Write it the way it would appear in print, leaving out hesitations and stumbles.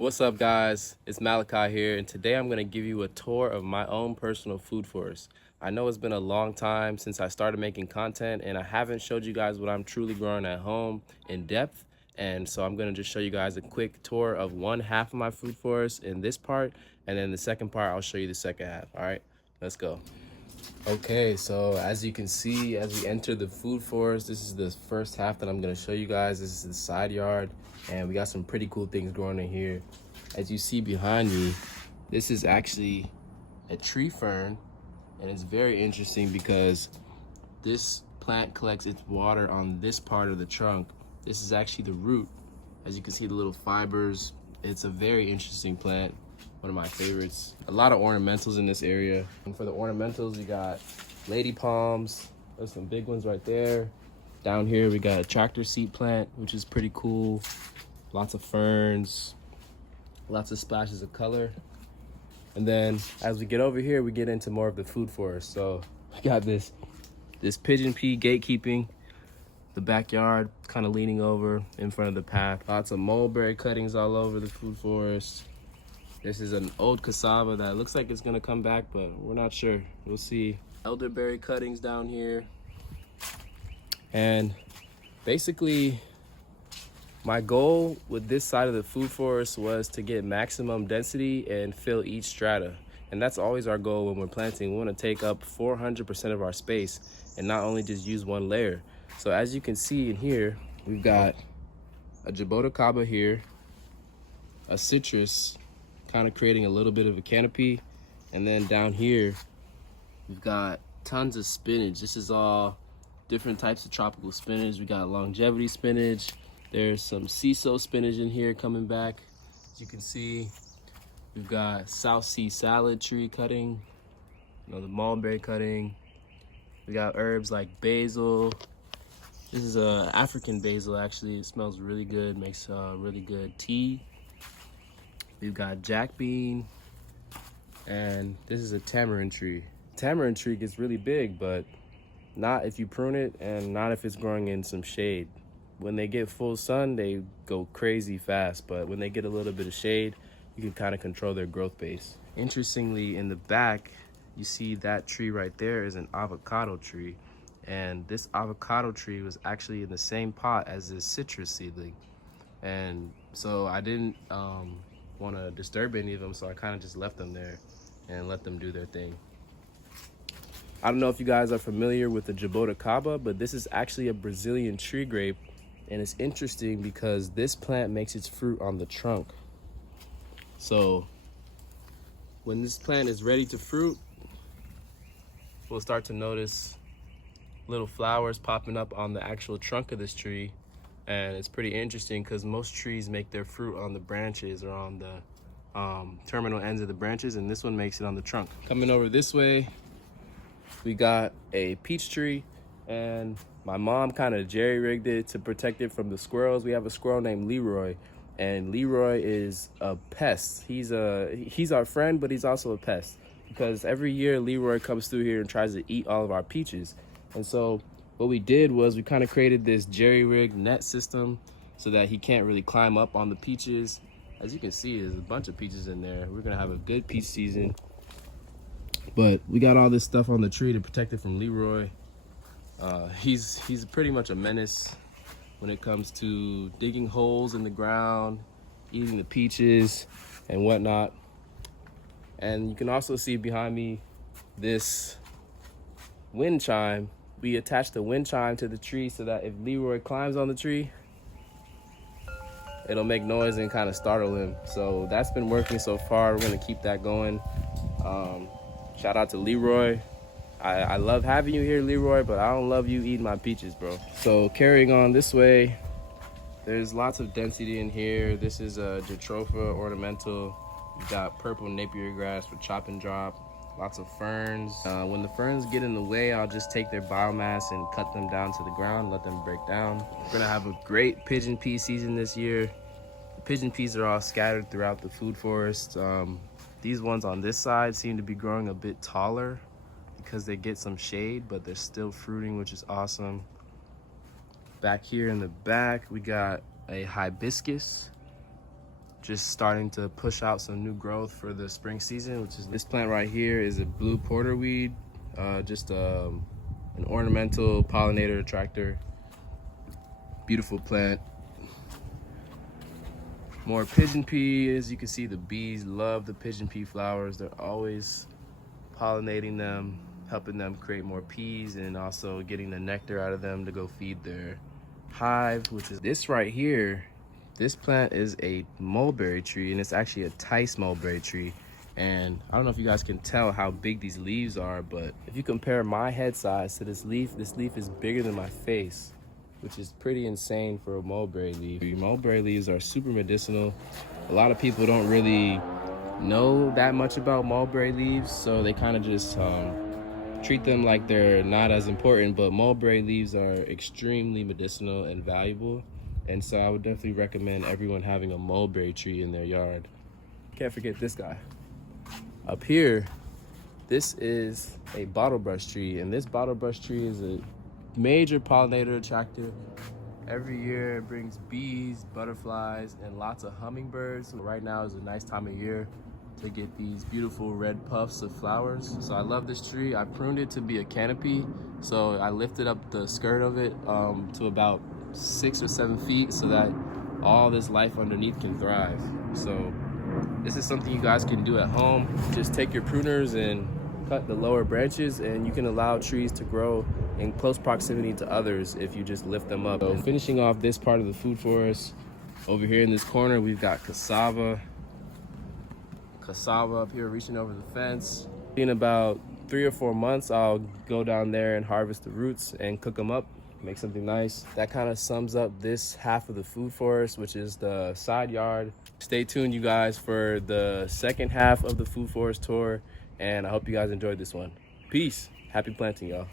What's up, guys? It's Malachi here, and today I'm going to give you a tour of my own personal food forest. I know it's been a long time since I started making content, and I haven't showed you guys what I'm truly growing at home in depth. And so I'm going to just show you guys a quick tour of one half of my food forest in this part, and then the second part, I'll show you the second half. All right, let's go. Okay, so as you can see, as we enter the food forest, this is the first half that I'm gonna show you guys. This is the side yard, and we got some pretty cool things growing in here. As you see behind me, this is actually a tree fern, and it's very interesting because this plant collects its water on this part of the trunk. This is actually the root. As you can see, the little fibers. It's a very interesting plant, one of my favorites. A lot of ornamentals in this area. And for the ornamentals, you got lady palms. There's some big ones right there. Down here, we got a tractor seat plant, which is pretty cool. Lots of ferns, lots of splashes of color. And then as we get over here, we get into more of the food forest. So we got this pigeon pea gatekeeping the backyard, kind of leaning over in front of the path. Lots of mulberry cuttings all over the food forest. This is an old cassava that looks like it's gonna come back, but we're not sure. We'll see. Elderberry cuttings down here. And basically, my goal with this side of the food forest was to get maximum density and fill each strata. And that's always our goal when we're planting. We wanna take up 400% of our space and not only just use one layer. So as you can see in here, we've got a jaboticaba here, a citrus, kind of creating a little bit of a canopy. And then down here, we've got tons of spinach. This is all different types of tropical spinach. We got longevity spinach. There's some CISO spinach in here coming back. As you can see, we've got South Sea salad tree cutting, the mulberry cutting. We got herbs like basil. This is a African basil, actually. It smells really good, makes really good tea. We've got jack bean, and this is a tamarind tree. Tamarind tree gets really big, but not if you prune it and not if it's growing in some shade. When they get full sun, they go crazy fast, but when they get a little bit of shade, you can kind of control their growth pace. Interestingly, in the back, you see that tree right there is an avocado tree. And this avocado tree was actually in the same pot as this citrus seedling. And so I didn't want to disturb any of them, so I kind of just left them there and let them do their thing. I don't know if you guys are familiar with the jaboticaba, but this is actually a Brazilian tree grape. And it's interesting because this plant makes its fruit on the trunk. So when this plant is ready to fruit, we'll start to notice little flowers popping up on the actual trunk of this tree. And it's pretty interesting because most trees make their fruit on the branches or on the terminal ends of the branches, and this one makes it on the trunk. Coming over this way, we got a peach tree, and my mom kind of jerry-rigged it to protect it from the squirrels. We have a squirrel named Leroy, and Leroy is a pest. He's our friend, but he's also a pest because every year Leroy comes through here and tries to eat all of our peaches. And so what we did was we kind of created this jerry-rigged net system so that he can't really climb up on the peaches. As you can see, there's a bunch of peaches in there. We're gonna have a good peach season. But we got all this stuff on the tree to protect it from Leroy. He's pretty much a menace when it comes to digging holes in the ground, eating the peaches and whatnot. And you can also see behind me this wind chime. We attached the wind chime to the tree so that if Leroy climbs on the tree, it'll make noise and kind of startle him. So that's been working so far. We're gonna keep that going. Shout out to Leroy. I love having you here, Leroy, but I don't love you eating my peaches, bro. So carrying on this way, there's lots of density in here. This is a Jatropha ornamental. We've got purple Napier grass for chop and drop. Lots of ferns. When the ferns get in the way, I'll just take their biomass and cut them down to the ground, let them break down. We're gonna have a great pigeon pea season this year. The pigeon peas are all scattered throughout the food forest. These ones on this side seem to be growing a bit taller because they get some shade, but they're still fruiting, which is awesome. Back here in the back, we got a hibiscus. just starting to push out some new growth for the spring season, which is this plant right here is a blue porterweed, just an ornamental pollinator attractor. Beautiful plant. More pigeon pea. As you can see, the bees love the pigeon pea flowers. They're always pollinating them, helping them create more peas, and also getting the nectar out of them to go feed their hive, which is this right here. This plant is a mulberry tree, and it's actually a Tice mulberry tree. And I don't know if you guys can tell how big these leaves are, but if you compare my head size to this leaf is bigger than my face, which is pretty insane for a mulberry leaf. Mulberry leaves are super medicinal. A lot of people don't really know that much about mulberry leaves, so they kind of just treat them like they're not as important, but mulberry leaves are extremely medicinal and valuable. And so I would definitely recommend everyone having a mulberry tree in their yard. Can't forget this guy. Up here, this is a bottlebrush tree, and this bottlebrush tree is a major pollinator attractor. Every year it brings bees, butterflies, and lots of hummingbirds. Right now is a nice time of year to get these beautiful red puffs of flowers. So I love this tree. I pruned it to be a canopy. So I lifted up the skirt of it to about 6 or 7 feet so that all this life underneath can thrive. So this is something you guys can do at home. Just take your pruners and cut the lower branches, and you can allow trees to grow in close proximity to others if you just lift them up. So finishing off this part of the food forest, over here in this corner, we've got cassava. Cassava up here reaching over the fence. In about 3 or 4 months, I'll go down there and harvest the roots and cook them up, make something nice. That kind of sums up this half of the food forest, which is the side yard. Stay tuned, you guys, for the second half of the food forest tour, and I hope you guys enjoyed this one. Peace. Happy planting, y'all.